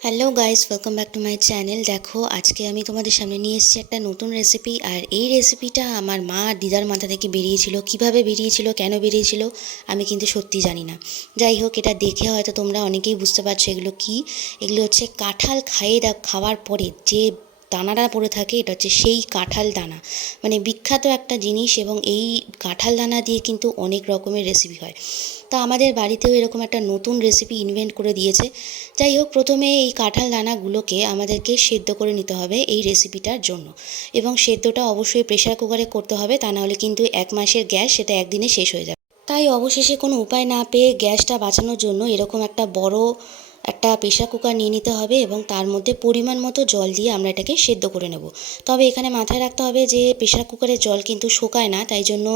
Hello guys welcome back to my channel দেখো, আজকে আমি তোমাদের সামনে নিয়ে এসেছি একটা নতুন রেসিপি আর এই রেসিপিটা আমার মা আর দিদার মাথা থেকে বেরিয়েছিল। কীভাবে বেরিয়েছিল, কেন বেরিয়েছিল, আমি কিন্তু সত্যি জানি না। যাই হোক, এটা দেখে হয়তো তোমরা অনেকেই বুঝতে পারছ এগুলো কি। এগুলো হচ্ছে কাঁঠাল খাইয়ে খাওয়ার পরে যে দানাটা পড়ে থাকে, এটা হচ্ছে সেই কাঁঠাল দানা। মানে বিখ্যাত একটা জিনিস এবং এই কাঁঠাল দানা দিয়ে কিন্তু অনেক রকমের রেসিপি হয়। তা আমাদের বাড়িতেও এরকম একটা নতুন রেসিপি ইনভেন্ট করে দিয়েছে। যাই হোক, প্রথমে এই কাঁঠাল দানাগুলোকে আমাদেরকে সেদ্ধ করে নিতে হবে এই রেসিপিটার জন্য। এবং সেদ্ধটা অবশ্যই প্রেশার কুকারে করতে হবে, তা নাহলে কিন্তু এক মাসের গ্যাস সেটা একদিনে শেষ হয়ে যাবে। তাই অবশেষে কোনো উপায় না পেয়ে গ্যাসটা বাঁচানোর জন্য এরকম একটা বড় একটা প্রেশার কুকার নিয়ে নিতে হবে এবং তার মধ্যে পরিমাণ মতো জল দিয়ে আমরা এটাকে সেদ্ধ করে নেব। তবে এখানে মাথায় রাখতে হবে যে প্রেশার কুকারের জল কিন্তু শোকায় না, তাই জন্য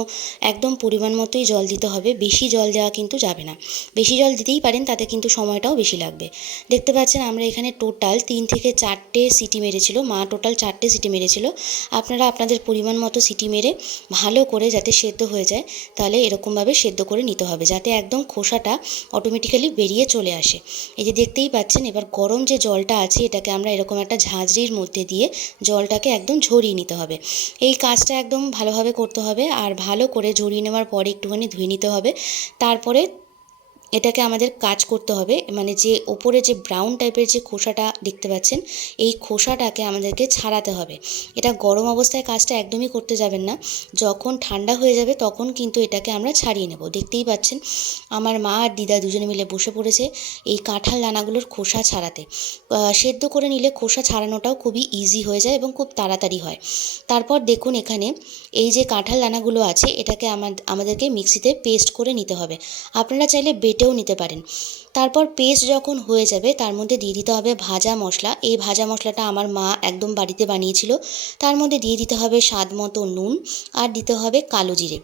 একদম পরিমাণ মতোই জল দিতে হবে। বেশি জল দেওয়া কিন্তু যাবে না। বেশি জল দিতেই পারেন, তাতে কিন্তু সময়টাও বেশি লাগবে। দেখতে পাচ্ছেন আমরা এখানে টোটাল তিন থেকে চারটে সিটি মেরেছিল, মা টোটাল চারটে সিটি মেরেছিল। আপনারা আপনাদের পরিমাণ মতো সিটি মেরে ভালো করে যাতে সেদ্ধ হয়ে যায়, তাহলে এরকমভাবে সেদ্ধ করে নিতে হবে, যাতে একদম খোসাটা অটোমেটিক্যালি বেরিয়ে চলে আসে। এই যে দেখতেই পাচ্ছেন, এবার গরম যে জলটা আছে, এটাকে আমরা এরকম একটা ঝাঁঝরির মধ্যে দিয়ে জলটাকে একদম ঝরিয়ে নিতে হবে। এই কাজটা একদম ভালোভাবে করতে হবে, আর ভালো করে ঝরিয়ে নেওয়ার পরে একটুখানি ধুয়ে নিতে হবে। তারপরে এটাকে আমাদের কাজ করতে হবে। মানে যে ওপরে যে ব্রাউন টাইপের যে খোসাটা দেখতে পাচ্ছেন, এই খোসাটাকে আমাদেরকে ছাড়াতে হবে। এটা গরম অবস্থায় কাজটা একদমই করতে যাবেন না। যখন ঠান্ডা হয়ে যাবে তখন কিন্তু এটাকে আমরা ছাড়িয়ে নেব। দেখতেই পাচ্ছেন, আমার মা আর দিদা দুজনে মিলে বসে পড়েছে এই কাঁঠাল দানাগুলোর খোসা ছাড়াতে। সেদ্ধ করে নিলে খোসা ছাড়ানোটাও খুবই ইজি হয়ে যায় এবং খুব তাড়াতাড়ি হয়। তারপর দেখুন এখানে এই যে কাঁঠাল দানাগুলো আছে, এটাকে আমাদেরকে মিক্সিতে পেস্ট করে নিতে হবে। আপনারা চাইলে বেটেও নিতে পারেন। তারপর পেস্ট যখন হয়ে যাবে, তার মধ্যে দিয়ে দিতে হবে ভাজা মশলা। এই ভাজা মশলাটা আমার মা একদম বাড়িতে বানিয়েছিল। তার মধ্যে দিয়ে দিতে হবে স্বাদ মতো নুন আর দিতে হবে কালো জিরে।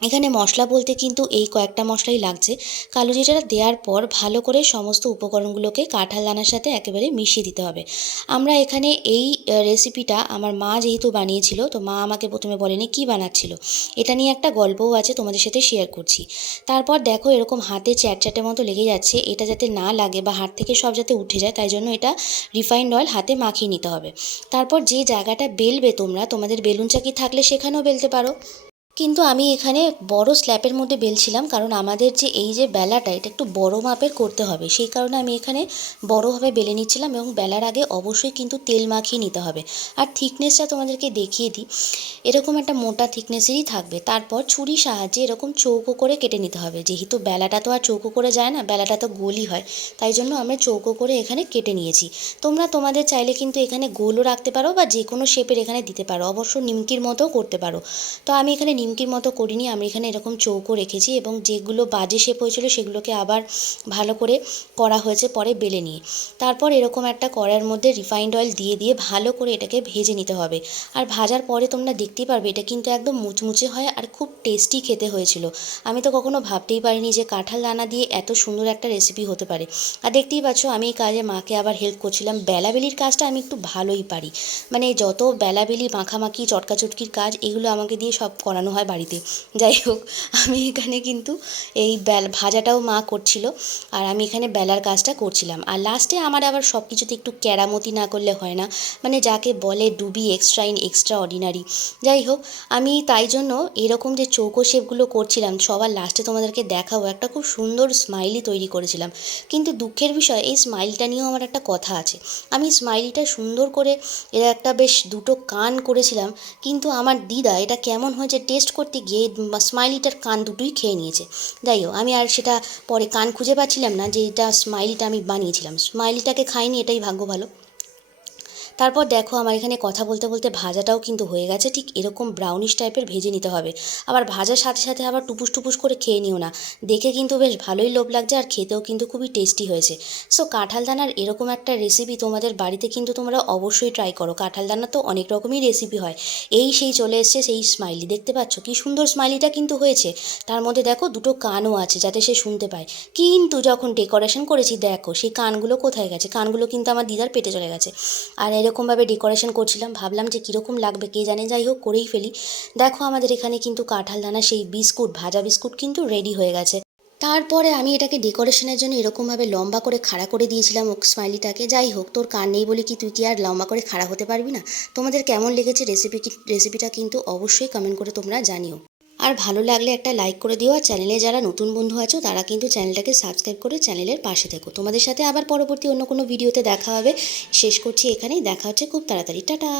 এখানে মশলা বলতে কিন্তু এই কয়েকটা মশলাই লাগছে। কালো জিরাটা দেওয়ার পর ভালো করে সমস্ত উপকরণগুলোকে কাঁঠাল দানার সাথে একেবারে মিশিয়ে দিতে হবে। আমরা এখানে এই রেসিপিটা আমার মা যেহেতু বানিয়েছিল, তো মা আমাকে প্রথমে বলেনি কী বানাচ্ছিল। এটা নিয়ে একটা গল্পও আছে তোমাদের সাথে শেয়ার করছি। তারপর দেখো এরকম হাতে চ্যাটচ্যাটের মতো লেগে যাচ্ছে, এটা যাতে না লাগে বা হাত থেকে সব যাতে উঠে যায়, তাই জন্য এটা রিফাইন্ড অয়েল হাতে মাখিয়ে নিতে হবে। তারপর যে জায়গাটা বেলবে তোমরা, তোমাদের বেলুন চাকি থাকলে সেখানেও বেলতে পারো। কিন্তু আমি এখানে বড় স্ল্যাপের মধ্যে বেলছিলাম কারণ আমাদের যে এই যে বেলাটা, এটা একটু বড় মাপের করতে হবে। সেই কারণে আমি এখানে বড়োভাবে বেলে নিচ্ছিলাম এবং বেলার আগে অবশ্যই কিন্তু তেল মাখিয়ে নিতে হবে। আর থিকনেসটা তোমাদেরকে দেখিয়ে দিই। এরকম একটা মোটা থিকনেসেরই থাকবে। তারপর ছুরির সাহায্যে এরকম চৌকো করে কেটে নিতে হবে। যেহেতু বেলাটা তো আর চৌকো করে যায় না, বেলাটা তো গোলই হয়, তাই জন্য আমরা চৌকো করে এখানে কেটে নিয়েছি। তোমরা তোমাদের চাইলে কিন্তু এখানে গোলও রাখতে পারো বা যে কোনো শেপের এখানে দিতে পারো। অবশ্য নিমকির মতোও করতে পারো। তো আমি এখানে নিমকির মতো করিনি, আমি এখানে এরকম চৌকো রেখেছি এবং যেগুলো বাজে শেপ হয়েছিল সেগুলোকে আবার ভালো করে করা হয়েছে পরে বেলে নিয়ে। তারপর এরকম একটা কড়ার মধ্যে রিফাইন্ড অয়েল দিয়ে দিয়ে ভালো করে এটাকে ভেজে নিতে হবে। আর ভাজার পরে তোমরা দেখতেই পারবে, এটা কিন্তু একদম মুচমুচে হয় আর খুব টেস্টি খেতে হয়েছিল। আমি তো কখনো ভাবতেই পারিনি যে কাঁঠাল দানা দিয়ে এত সুন্দর একটা রেসিপি হতে পারে। আর দেখতেই পাচ্ছ, আমি এই কাজে মাকে আবার হেল্প করছিলাম। বেলাবেলির কাজটা আমি একটু ভালোই পারি। মানে যত বেলাবেলি, মাখামাখি, চটকাচটকির কাজ, এগুলো আমাকে দিয়ে সব করানো হয় বাড়িতে। যাই হোক, আমি এখানে কিন্তু এই বেল, ভাজাটাও মা করছিল আর আমি এখানে বেলার কাজটা করছিলাম। আর লাস্টে আমার আবার সব কিছুতে একটু কেরামতি না করলে হয় না। মানে যাকে বলে ডুবি এক্সট্রা ইন এক্সট্রা অর্ডিনারি যাই হোক, আমি তাই জন্য এরকম যে চৌকো শেপগুলো করছিলাম, সবার লাস্টে তোমাদেরকে দেখাবো। একটা খুব সুন্দর স্মাইলি তৈরি করেছিলাম। কিন্তু দুঃখের বিষয়, এই স্মাইলটা নিয়েও আমার একটা কথা আছে। আমি স্মাইলিটা সুন্দর করে, এরা একটা বেশ দুটো কান করেছিলাম। কিন্তু আমার দিদা, এটা কেমন হয়েছে টেস্ট করতে গিয়ে স্মাইলিটার কান দুটোই খেয়ে নিয়েছে। যাই হোক, আমি আর সেটা পরে কান খুঁজে পাচ্ছিলাম না যে এটা স্মাইলিটা আমি বানিয়েছিলাম। স্মাইলিটাকে খাইনি, এটাই ভাগ্য ভালো। তারপর দেখো আমার এখানে কথা বলতে বলতে ভাজাটাও কিন্তু হয়ে গেছে, ঠিক এরকম ব্রাউনিশ টাইপের ভেজে নিতে হবে। আবার ভাজার সাথে সাথে আবার টুপুস টুপুস করে খেয়ে নিও না। দেখে কিন্তু বেশ ভালোই লোভ লাগছে আর খেতেও কিন্তু খুবই টেস্টি হয়েছে। সো কাঁঠাল দানার এরকম একটা রেসিপি তোমাদের বাড়িতে কিন্তু তোমরা অবশ্যই ট্রাই করো। কাঁঠাল দানা তো অনেক রকমই রেসিপি হয়। এই সেই চলে এসছে সেই স্মাইলি দেখতে পাচ্ছ? কি সুন্দর স্মাইলিটা কিন্তু হয়েছে। তার মধ্যে দেখো দুটো কানও আছে যাতে সে শুনতে পায়। কিন্তু যখন ডেকোরেশন করেছি, দেখো সেই কানগুলো কোথায় গেছে? কানগুলো কিন্তু আমার দিদার পেটে চলে গেছে। আর এরকমভাবে ডেকোরেশন করছিলাম, ভাবলাম যে কীরকম লাগবে, কে জানে, যাই হোক, করেই ফেলি। দেখো আমাদের এখানে কিন্তু কাঁঠাল দানা, সেই বিস্কুট, ভাজা বিস্কুট কিন্তু রেডি হয়ে গেছে। তারপরে আমি এটাকে ডেকোরেশনের জন্য এরকমভাবে লম্বা করে খাড়া করে দিয়েছিলাম স্মাইলিটাকে যাই হোক, তোর কান নেই বলে কি তুই কি আর লম্বা করে খাড়া হতে পারবি না? তোমাদের কেমন লেগেছে রেসিপি রেসিপিটা কিন্তু অবশ্যই কমেন্ট করে তোমরা জানিও। আর ভালো লাগলে একটা লাইক করে দিও, আর চ্যানেলে যারা নতুন বন্ধু আছো, তারা কিন্তু চ্যানেলটাকে সাবস্ক্রাইব করে চ্যানেলের পাশে থেকো। তোমাদের সাথে আবার পরবর্তী অন্য কোনো ভিডিওতে দেখা হবে। শেষ করছি এখানেই, দেখা হচ্ছে খুব তাড়াতাড়ি। টাটা!